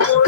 Thank you.